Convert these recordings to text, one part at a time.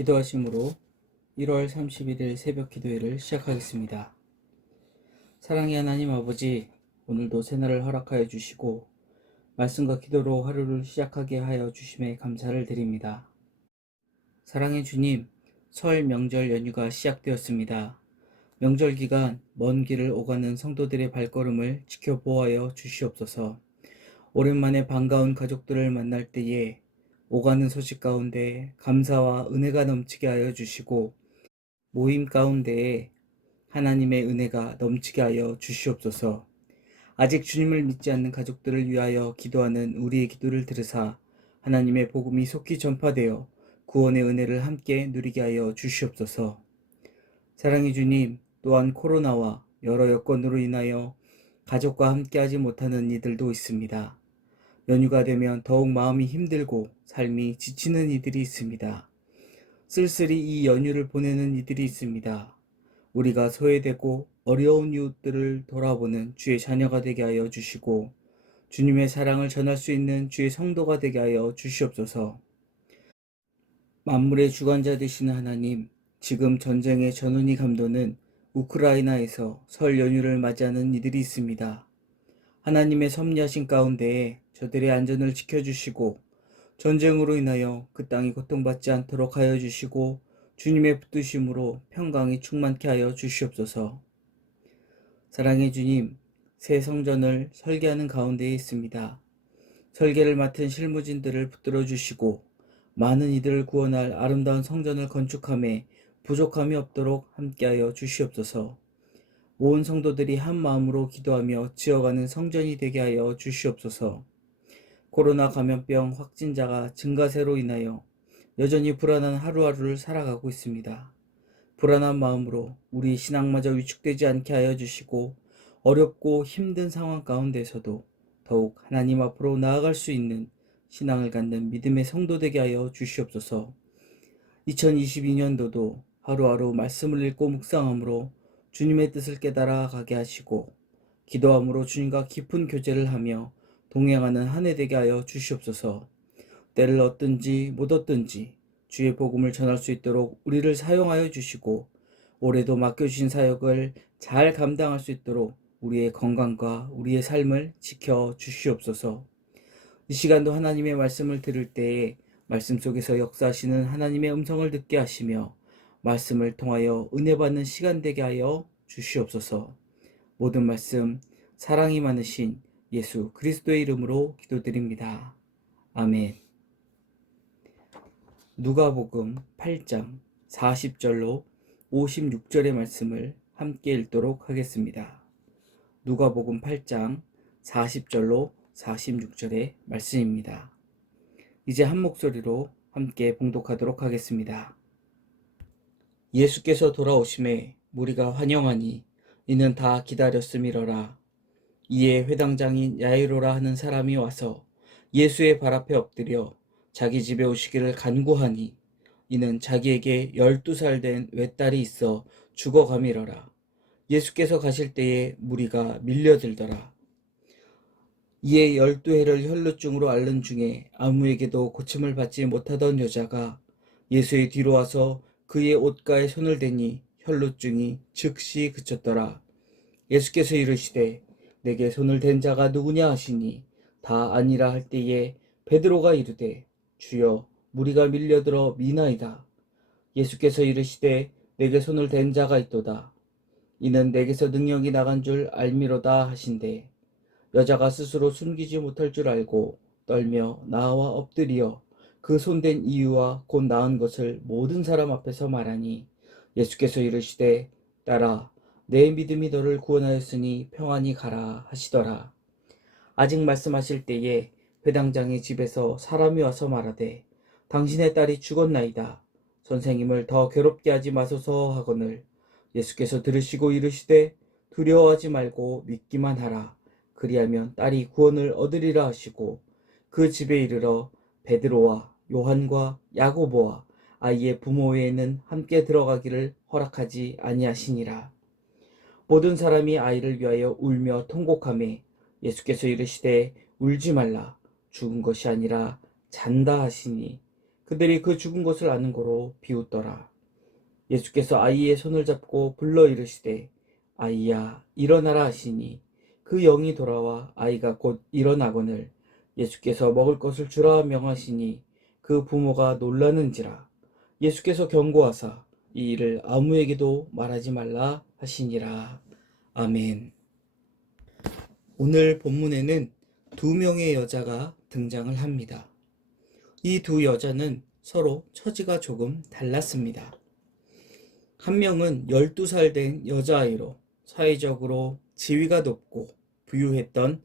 기도하심으로 1월 31일 새벽 기도회를 시작하겠습니다. 사랑의 하나님 아버지, 오늘도 새날을 허락하여 주시고 말씀과 기도로 하루를 시작하게 하여 주심에 감사를 드립니다. 사랑의 주님, 설 명절 연휴가 시작되었습니다. 명절 기간 먼 길을 오가는 성도들의 발걸음을 지켜보아여 주시옵소서. 오랜만에 반가운 가족들을 만날 때에 오가는 소식 가운데 감사와 은혜가 넘치게 하여 주시고 모임 가운데에 하나님의 은혜가 넘치게 하여 주시옵소서. 아직 주님을 믿지 않는 가족들을 위하여 기도하는 우리의 기도를 들으사 하나님의 복음이 속히 전파되어 구원의 은혜를 함께 누리게 하여 주시옵소서. 사랑의 주님, 또한 코로나와 여러 여건으로 인하여 가족과 함께하지 못하는 이들도 있습니다. 연휴가 되면 더욱 마음이 힘들고 삶이 지치는 이들이 있습니다. 쓸쓸히 이 연휴를 보내는 이들이 있습니다. 우리가 소외되고 어려운 이웃들을 돌아보는 주의 자녀가 되게 하여 주시고 주님의 사랑을 전할 수 있는 주의 성도가 되게 하여 주시옵소서. 만물의 주관자 되시는 하나님, 지금 전쟁의 전운이 감도는 우크라이나에서 설 연휴를 맞이하는 이들이 있습니다. 하나님의 섭리하신 가운데에 저들의 안전을 지켜주시고 전쟁으로 인하여 그 땅이 고통받지 않도록 하여 주시고 주님의 붙드심으로 평강이 충만케 하여 주시옵소서. 사랑의 주님, 새 성전을 설계하는 가운데에 있습니다. 설계를 맡은 실무진들을 붙들어 주시고 많은 이들을 구원할 아름다운 성전을 건축함에 부족함이 없도록 함께하여 주시옵소서. 온 성도들이 한 마음으로 기도하며 지어가는 성전이 되게 하여 주시옵소서. 코로나 감염병 확진자가 증가세로 인하여 여전히 불안한 하루하루를 살아가고 있습니다. 불안한 마음으로 우리 신앙마저 위축되지 않게 하여 주시고 어렵고 힘든 상황 가운데서도 더욱 하나님 앞으로 나아갈 수 있는 신앙을 갖는 믿음의 성도 되게 하여 주시옵소서. 2022년도도 하루하루 말씀을 읽고 묵상함으로 주님의 뜻을 깨달아 가게 하시고 기도함으로 주님과 깊은 교제를 하며 동행하는 한 해 되게 하여 주시옵소서. 때를 얻든지 못 얻든지 주의 복음을 전할 수 있도록 우리를 사용하여 주시고 올해도 맡겨주신 사역을 잘 감당할 수 있도록 우리의 건강과 우리의 삶을 지켜 주시옵소서. 이 시간도 하나님의 말씀을 들을 때에 말씀 속에서 역사하시는 하나님의 음성을 듣게 하시며 말씀을 통하여 은혜 받는 시간 되게 하여 주시옵소서. 모든 말씀 사랑이 많으신 예수 그리스도의 이름으로 기도드립니다. 아멘. 누가복음 8장 40절로 56절의 말씀을 함께 읽도록 하겠습니다. 누가복음 8장 40절로 46절의 말씀입니다. 이제 한 목소리로 함께 봉독하도록 하겠습니다. 예수께서 돌아오심에 무리가 환영하니 이는 다 기다렸음이러라. 이에 회당장인 야이로라 하는 사람이 와서 예수의 발 앞에 엎드려 자기 집에 오시기를 간구하니 이는 자기에게 12살 된 외딸이 있어 죽어감이러라. 예수께서 가실 때에 무리가 밀려들더라. 이에 12해를 혈루증으로 앓는 중에 아무에게도 고침을 받지 못하던 여자가 예수의 뒤로 와서 그의 옷가에 손을 대니 혈루증이 즉시 그쳤더라. 예수께서 이르시되 내게 손을 댄 자가 누구냐 하시니 다 아니라 할 때에 베드로가 이르되 주여 무리가 밀려들어 미나이다. 예수께서 이르시되 내게 손을 댄 자가 있도다. 이는 내게서 능력이 나간 줄 알미로다 하신대. 여자가 스스로 숨기지 못할 줄 알고 떨며 나와 엎드리어 그 손댄 이유와 곧 나은 것을 모든 사람 앞에서 말하니 예수께서 이르시되 딸아 내 믿음이 너를 구원하였으니 평안히 가라 하시더라. 아직 말씀하실 때에 회당장의 집에서 사람이 와서 말하되 당신의 딸이 죽었나이다. 선생님을 더 괴롭게 하지 마소서 하거늘 예수께서 들으시고 이르시되 두려워하지 말고 믿기만 하라. 그리하면 딸이 구원을 얻으리라 하시고 그 집에 이르러 베드로와 요한과 야고보와 아이의 부모 외에는 함께 들어가기를 허락하지 아니하시니라. 모든 사람이 아이를 위하여 울며 통곡하매 예수께서 이르시되 울지 말라. 죽은 것이 아니라 잔다 하시니 그들이 그 죽은 것을 아는 고로 비웃더라. 예수께서 아이의 손을 잡고 불러 이르시되 아이야 일어나라 하시니 그 영이 돌아와 아이가 곧 일어나거늘 예수께서 먹을 것을 주라 명하시니 그 부모가 놀라는지라. 예수께서 경고하사 이 일을 아무에게도 말하지 말라 하시니라. 아멘. 오늘 본문에는 두 명의 여자가 등장을 합니다. 이 두 여자는 서로 처지가 조금 달랐습니다. 한 명은 12살 된 여자아이로 사회적으로 지위가 높고 부유했던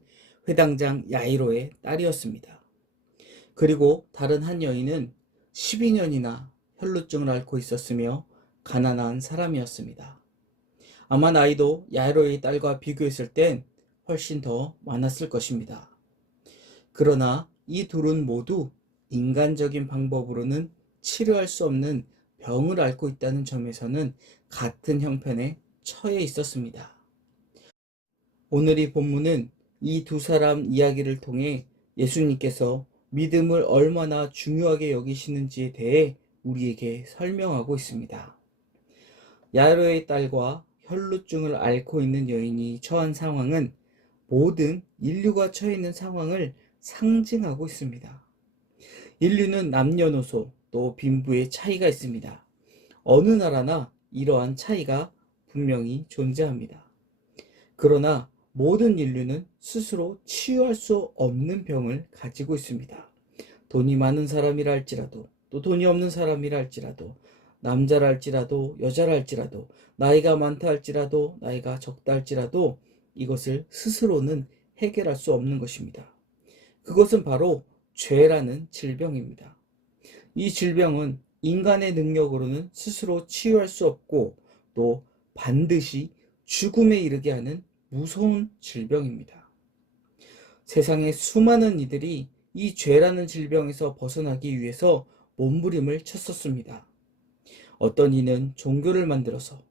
회당장 야이로의 딸이었습니다. 그리고 다른 한 여인은 12년이나 혈루증을 앓고 있었으며 가난한 사람이었습니다. 아마 나이도 야이로의 딸과 비교했을 땐 훨씬 더 많았을 것입니다. 그러나 이 둘은 모두 인간적인 방법으로는 치료할 수 없는 병을 앓고 있다는 점에서는 같은 형편에 처해 있었습니다. 오늘 이 본문은 이 두 사람 이야기를 통해 예수님께서 믿음을 얼마나 중요하게 여기시는지에 대해 우리에게 설명하고 있습니다. 야이로의 딸과 혈루증을 앓고 있는 여인이 처한 상황은 모든 인류가 처해 있는 상황을 상징하고 있습니다. 인류는 남녀노소 또 빈부의 차이가 있습니다. 어느 나라나 이러한 차이가 분명히 존재합니다. 그러나 모든 인류는 스스로 치유할 수 없는 병을 가지고 있습니다. 돈이 많은 사람이라 할지라도 또 돈이 없는 사람이라 할지라도 남자라 할지라도 여자라 할지라도 나이가 많다 할지라도 나이가 적다 할지라도 이것을 스스로는 해결할 수 없는 것입니다. 그것은 바로 죄라는 질병입니다. 이 질병은 인간의 능력으로는 스스로 치유할 수 없고 또 반드시 죽음에 이르게 하는 무서운 질병입니다. 세상의 수많은 이들이 이 죄라는 질병에서 벗어나기 위해서 몸부림을 쳤었습니다. 어떤 이는 종교를 만들어서,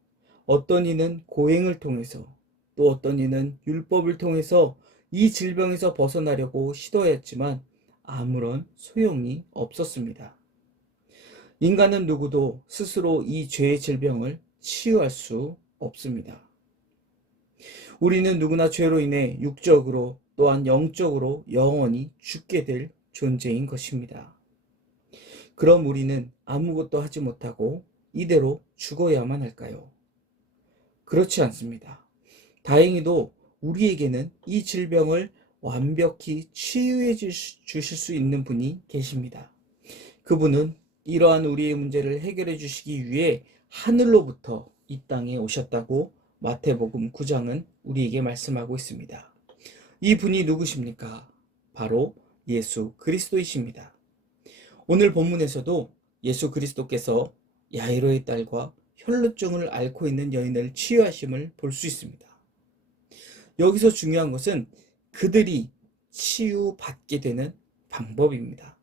어떤 이는 고행을 통해서, 또 어떤 이는 율법을 통해서 이 질병에서 벗어나려고 시도했지만 아무런 소용이 없었습니다. 인간은 누구도 스스로 이 죄의 질병을 치유할 수 없습니다. 우리는 누구나 죄로 인해 육적으로 또한 영적으로 영원히 죽게 될 존재인 것입니다. 그럼 우리는 아무것도 하지 못하고 이대로 죽어야만 할까요? 그렇지 않습니다. 다행히도 우리에게는 이 질병을 완벽히 치유해 주실 수 있는 분이 계십니다. 그분은 이러한 우리의 문제를 해결해 주시기 위해 하늘로부터 이 땅에 오셨다고 마태복음 9장은 우리에게 말씀하고 있습니다. 이 분이 누구십니까? 바로 예수 그리스도이십니다. 오늘 본문에서도 예수 그리스도께서 야이로의 딸과 혈루증을 앓고 있는 여인을 치유하심을 볼 수 있습니다. 여기서 중요한 것은 그들이 치유받게 되는 방법입니다.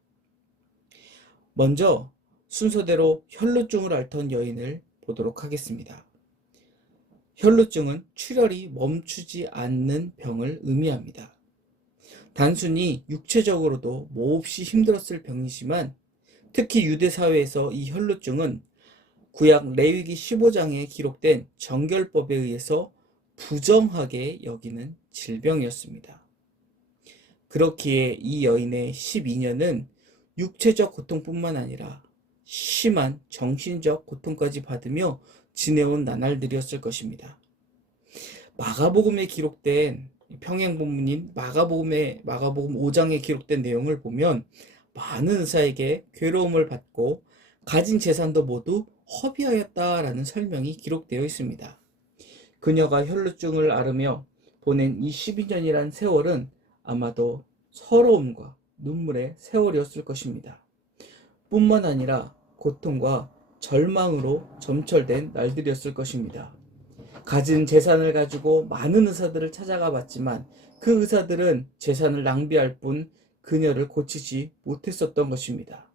먼저 순서대로 혈루증을 앓던 여인을 보도록 하겠습니다. 혈루증은 출혈이 멈추지 않는 병을 의미합니다. 단순히 육체적으로도 몹시 힘들었을 병이지만 특히 유대 사회에서 이 혈루증은 구약 레위기 15장에 기록된 정결법에 의해서 부정하게 여기는 질병이었습니다. 그렇기에 이 여인의 12년은 육체적 고통뿐만 아니라 심한 정신적 고통까지 받으며 지내온 나날들이었을 것입니다. 마가복음에 기록된 평행 본문인 마가복음 5장에 기록된 내용을 보면 많은 의사에게 괴로움을 받고 가진 재산도 모두 허비하였다라는 설명이 기록되어 있습니다. 그녀가 혈루증을 앓으며 보낸 이 12년이란 세월은 아마도 서러움과 눈물의 세월이었을 것입니다. 뿐만 아니라 고통과 절망으로 점철된 날들이었을 것입니다. 가진 재산을 가지고 많은 의사들을 찾아가 봤지만 그 의사들은 재산을 낭비할 뿐 그녀를 고치지 못했었던 것입니다.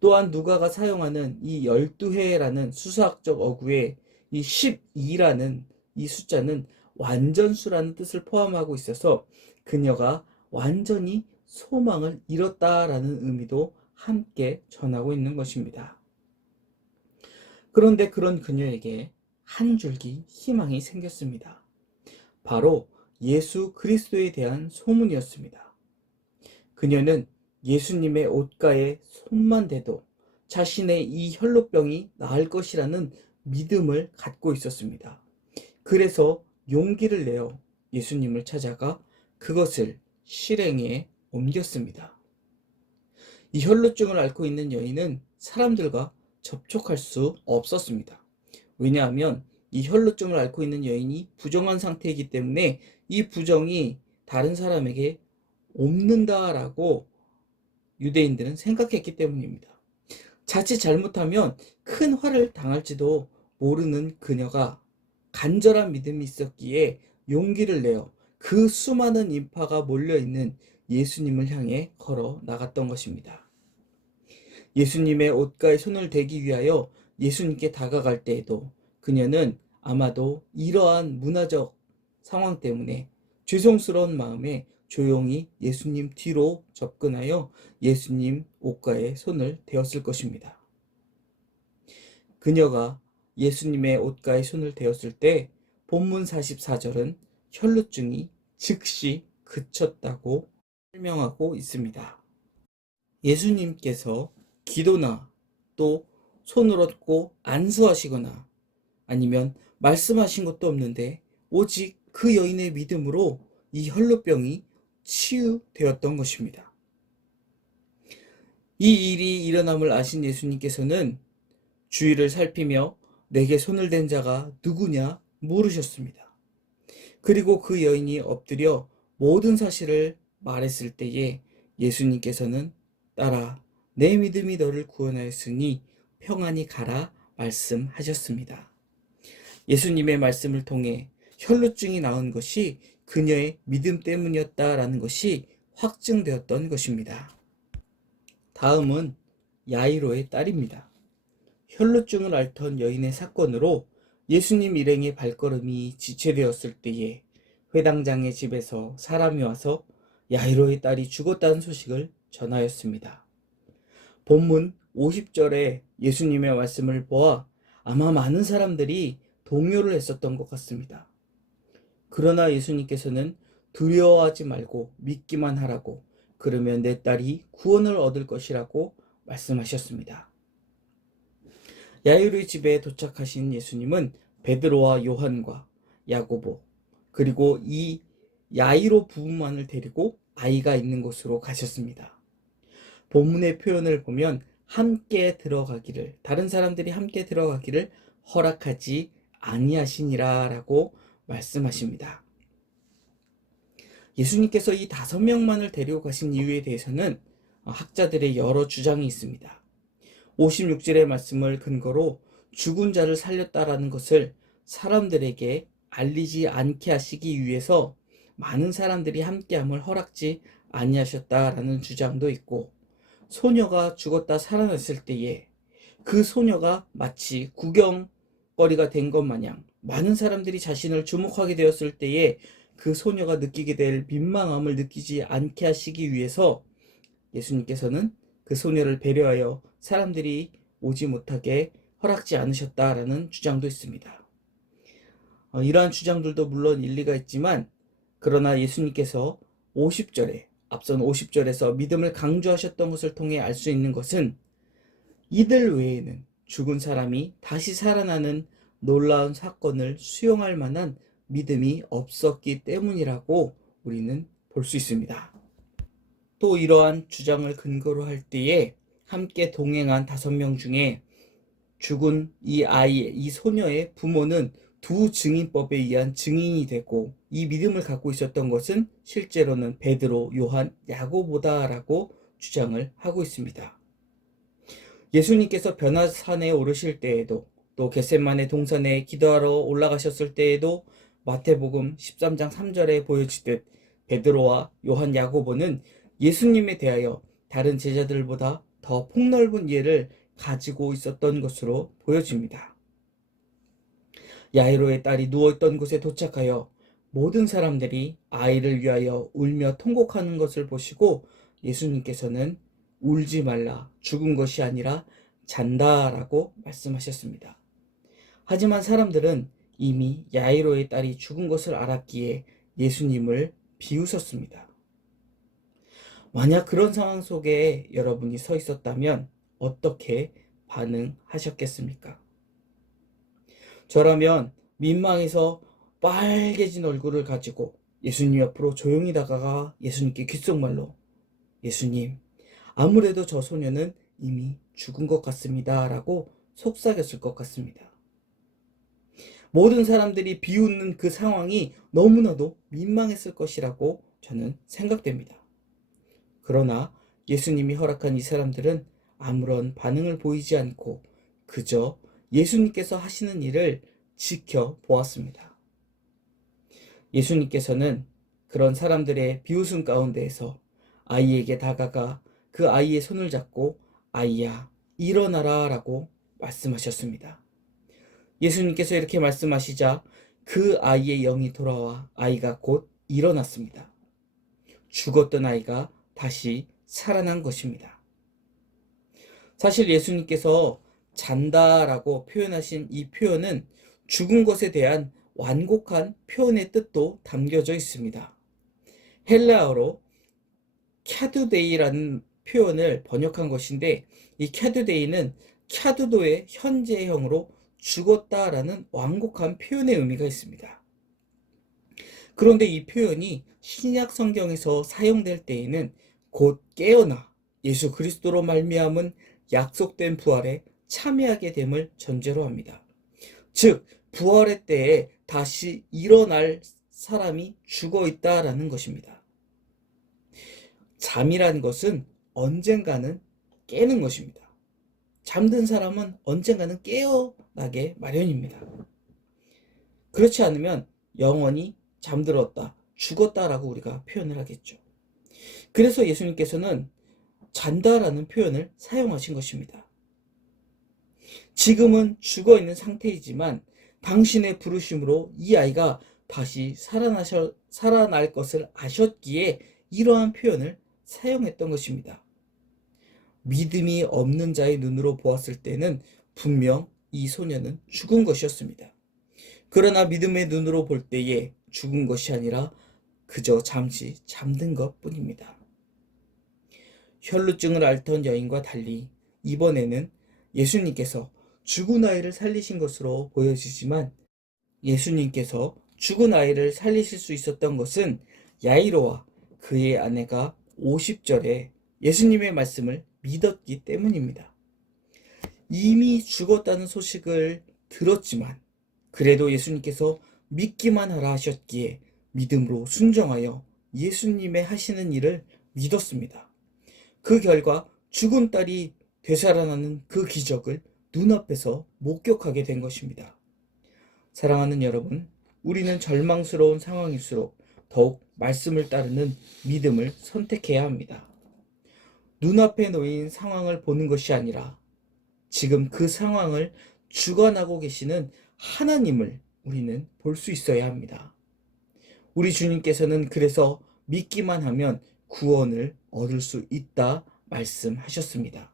또한 누가가 사용하는 이 12회라는 수사학적 어구에 이 12라는 이 숫자는 완전수라는 뜻을 포함하고 있어서 그녀가 완전히 소망을 잃었다라는 의미도 함께 전하고 있는 것입니다. 그런데 그런 그녀에게 한 줄기 희망이 생겼습니다. 바로 예수 그리스도에 대한 소문이었습니다. 그녀는 예수님의 옷가에 손만 대도 자신의 이 혈루병이 나을 것이라는 믿음을 갖고 있었습니다. 그래서 용기를 내어 예수님을 찾아가 그것을 실행에 옮겼습니다. 이 혈루증을 앓고 있는 여인은 사람들과 접촉할 수 없었습니다. 왜냐하면 이 혈루증을 앓고 있는 여인이 부정한 상태이기 때문에 이 부정이 다른 사람에게 옮는다라고 유대인들은 생각했기 때문입니다. 자칫 잘못하면 큰 화를 당할지도 모르는 그녀가 간절한 믿음이 있었기에 용기를 내어 그 수많은 인파가 몰려있는 예수님을 향해 걸어 나갔던 것입니다. 예수님의 옷가에 손을 대기 위하여 예수님께 다가갈 때에도 그녀는 아마도 이러한 문화적 상황 때문에 죄송스러운 마음에 조용히 예수님 뒤로 접근하여 예수님 옷가에 손을 대었을 것입니다. 그녀가 예수님의 옷가에 손을 대었을 때 본문 44절은 혈루증이 즉시 그쳤다고 설명하고 있습니다. 예수님께서 기도나 또 손을 얻고 안수하시거나 아니면 말씀하신 것도 없는데 오직 그 여인의 믿음으로 이 혈루병이 치유되었던 것입니다. 이 일이 일어남을 아신 예수님께서는 주위를 살피며 내게 손을 댄 자가 누구냐 물으셨습니다. 그리고 그 여인이 엎드려 모든 사실을 말했을 때에 예수님께서는 딸아, 내 믿음이 너를 구원하였으니 평안히 가라 말씀하셨습니다. 예수님의 말씀을 통해 혈루증이 나은 것이 그녀의 믿음 때문이었다라는 것이 확증되었던 것입니다. 다음은 야이로의 딸입니다. 혈루증을 앓던 여인의 사건으로 예수님 일행의 발걸음이 지체되었을 때에 회당장의 집에서 사람이 와서 야이로의 딸이 죽었다는 소식을 전하였습니다. 본문 50절에 예수님의 말씀을 보아 아마 많은 사람들이 동요를 했었던 것 같습니다. 그러나 예수님께서는 두려워하지 말고 믿기만 하라고, 그러면 내 딸이 구원을 얻을 것이라고 말씀하셨습니다. 야이로의 집에 도착하신 예수님은 베드로와 요한과 야고보 그리고 이 야이로 부부만을 데리고 아이가 있는 곳으로 가셨습니다. 본문의 표현을 보면 함께 들어가기를, 다른 사람들이 함께 들어가기를 허락하지 아니하시니라라고 말씀하십니다. 예수님께서 이 5명만을 데리고 가신 이유에 대해서는 학자들의 여러 주장이 있습니다. 56절의 말씀을 근거로 죽은 자를 살렸다라는 것을 사람들에게 알리지 않게 하시기 위해서 많은 사람들이 함께함을 허락지 아니하셨다라는 주장도 있고, 소녀가 죽었다 살아났을 때에 그 소녀가 마치 구경거리가 된 것 마냥 많은 사람들이 자신을 주목하게 되었을 때에 그 소녀가 느끼게 될 민망함을 느끼지 않게 하시기 위해서 예수님께서는 그 소녀를 배려하여 사람들이 오지 못하게 허락지 않으셨다라는 주장도 있습니다. 이러한 주장들도 물론 일리가 있지만, 그러나 예수님께서 50절에 앞선 50절에서 믿음을 강조하셨던 것을 통해 알 수 있는 것은 이들 외에는 죽은 사람이 다시 살아나는 놀라운 사건을 수용할 만한 믿음이 없었기 때문이라고 우리는 볼 수 있습니다. 또 이러한 주장을 근거로 할 때에 함께 동행한 5명 중에 죽은 이 아이의, 이 소녀의 부모는 두 증인법에 의한 증인이 되고 이 믿음을 갖고 있었던 것은 실제로는 베드로, 요한, 야고보다라고 주장을 하고 있습니다. 예수님께서 변화산에 오르실 때에도 또 겟세마네 동산에 기도하러 올라가셨을 때에도 마태복음 13장 3절에 보여지듯 베드로와 요한, 야고보는 예수님에 대하여 다른 제자들보다 더 폭넓은 이해를 가지고 있었던 것으로 보여집니다. 야이로의 딸이 누워있던 곳에 도착하여 모든 사람들이 아이를 위하여 울며 통곡하는 것을 보시고 예수님께서는 울지 말라. 죽은 것이 아니라 잔다라고 말씀하셨습니다. 하지만 사람들은 이미 야이로의 딸이 죽은 것을 알았기에 예수님을 비웃었습니다. 만약 그런 상황 속에 여러분이 서 있었다면 어떻게 반응하셨겠습니까? 저라면 민망해서 빨개진 얼굴을 가지고 예수님 옆으로 조용히 다가가 예수님께 귓속말로 예수님, 아무래도 저 소녀는 이미 죽은 것 같습니다. 라고 속삭였을 것 같습니다. 모든 사람들이 비웃는 그 상황이 너무나도 민망했을 것이라고 저는 생각됩니다. 그러나 예수님이 허락한 이 사람들은 아무런 반응을 보이지 않고 그저 예수님께서 하시는 일을 지켜보았습니다. 예수님께서는 그런 사람들의 비웃음 가운데에서 아이에게 다가가 그 아이의 손을 잡고 아이야, 일어나라 라고 말씀하셨습니다. 예수님께서 이렇게 말씀하시자 그 아이의 영이 돌아와 아이가 곧 일어났습니다. 죽었던 아이가 다시 살아난 것입니다. 사실 예수님께서 잔다라고 표현하신 이 표현은 죽은 것에 대한 완곡한 표현의 뜻도 담겨져 있습니다. 헬라어로 캬두데이라는 표현을 번역한 것인데 이 캬두데이는 캬두도의 현재형으로 죽었다라는 완곡한 표현의 의미가 있습니다. 그런데 이 표현이 신약 성경에서 사용될 때에는 곧 깨어나 예수 그리스도로 말미암은 약속된 부활에 참여하게 됨을 전제로 합니다. 즉 부활의 때에 다시 일어날 사람이 죽어 있다라는 것입니다. 잠이란 것은 언젠가는 깨는 것입니다. 잠든 사람은 언젠가는 깨어나게 마련입니다. 그렇지 않으면 영원히 잠들었다, 죽었다라고 우리가 표현을 하겠죠. 그래서 예수님께서는 잔다라는 표현을 사용하신 것입니다. 지금은 죽어 있는 상태이지만 당신의 부르심으로 이 아이가 다시 살아날 것을 아셨기에 이러한 표현을 사용했던 것입니다. 믿음이 없는 자의 눈으로 보았을 때는 분명 이 소녀는 죽은 것이었습니다. 그러나 믿음의 눈으로 볼 때에 죽은 것이 아니라 그저 잠시 잠든 것 뿐입니다. 혈루증을 앓던 여인과 달리 이번에는 예수님께서 죽은 아이를 살리신 것으로 보여지지만 예수님께서 죽은 아이를 살리실 수 있었던 것은 야이로와 그의 아내가 50절에 예수님의 말씀을 믿었기 때문입니다. 이미 죽었다는 소식을 들었지만 그래도 예수님께서 믿기만 하라 하셨기에 믿음으로 순종하여 예수님의 하시는 일을 믿었습니다. 그 결과 죽은 딸이 되살아나는 그 기적을 눈앞에서 목격하게 된 것입니다. 사랑하는 여러분, 우리는 절망스러운 상황일수록 더욱 말씀을 따르는 믿음을 선택해야 합니다. 눈앞에 놓인 상황을 보는 것이 아니라 지금 그 상황을 주관하고 계시는 하나님을 우리는 볼 수 있어야 합니다. 우리 주님께서는 그래서 믿기만 하면 구원을 얻을 수 있다 말씀하셨습니다.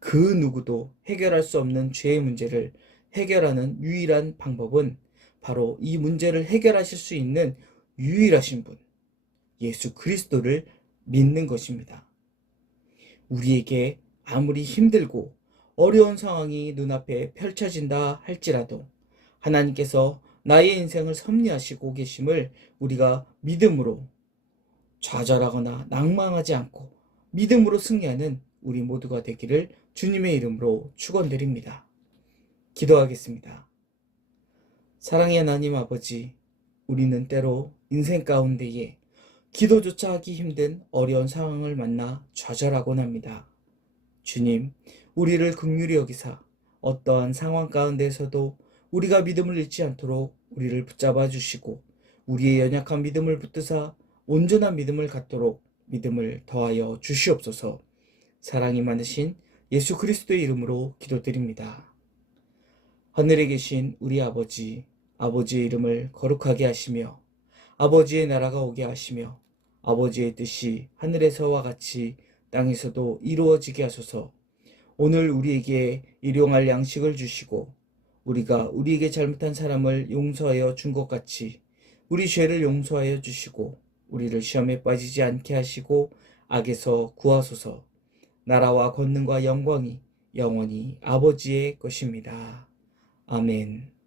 그 누구도 해결할 수 없는 죄의 문제를 해결하는 유일한 방법은 바로 이 문제를 해결하실 수 있는 유일하신 분, 예수 그리스도를 믿는 것입니다. 우리에게 아무리 힘들고 어려운 상황이 눈앞에 펼쳐진다 할지라도 하나님께서 나의 인생을 섭리하시고 계심을 우리가 믿음으로 좌절하거나 낭망하지 않고 믿음으로 승리하는 우리 모두가 되기를 주님의 이름으로 축원드립니다. 기도하겠습니다. 사랑의 하나님 아버지, 우리는 때로 인생 가운데에 기도조차 하기 힘든 어려운 상황을 만나 좌절하곤 합니다. 주님, 우리를 긍휼히 여기사 어떠한 상황 가운데서도 우리가 믿음을 잃지 않도록 우리를 붙잡아 주시고 우리의 연약한 믿음을 붙드사 온전한 믿음을 갖도록 믿음을 더하여 주시옵소서. 사랑이 많으신 예수 그리스도의 이름으로 기도드립니다. 하늘에 계신 우리 아버지, 아버지의 이름을 거룩하게 하시며 아버지의 나라가 오게 하시며 아버지의 뜻이 하늘에서와 같이 땅에서도 이루어지게 하소서. 오늘 우리에게 일용할 양식을 주시고 우리가 우리에게 잘못한 사람을 용서하여 준 것 같이 우리 죄를 용서하여 주시고 우리를 시험에 빠지지 않게 하시고 악에서 구하소서. 나라와 권능과 영광이 영원히 아버지의 것입니다. 아멘.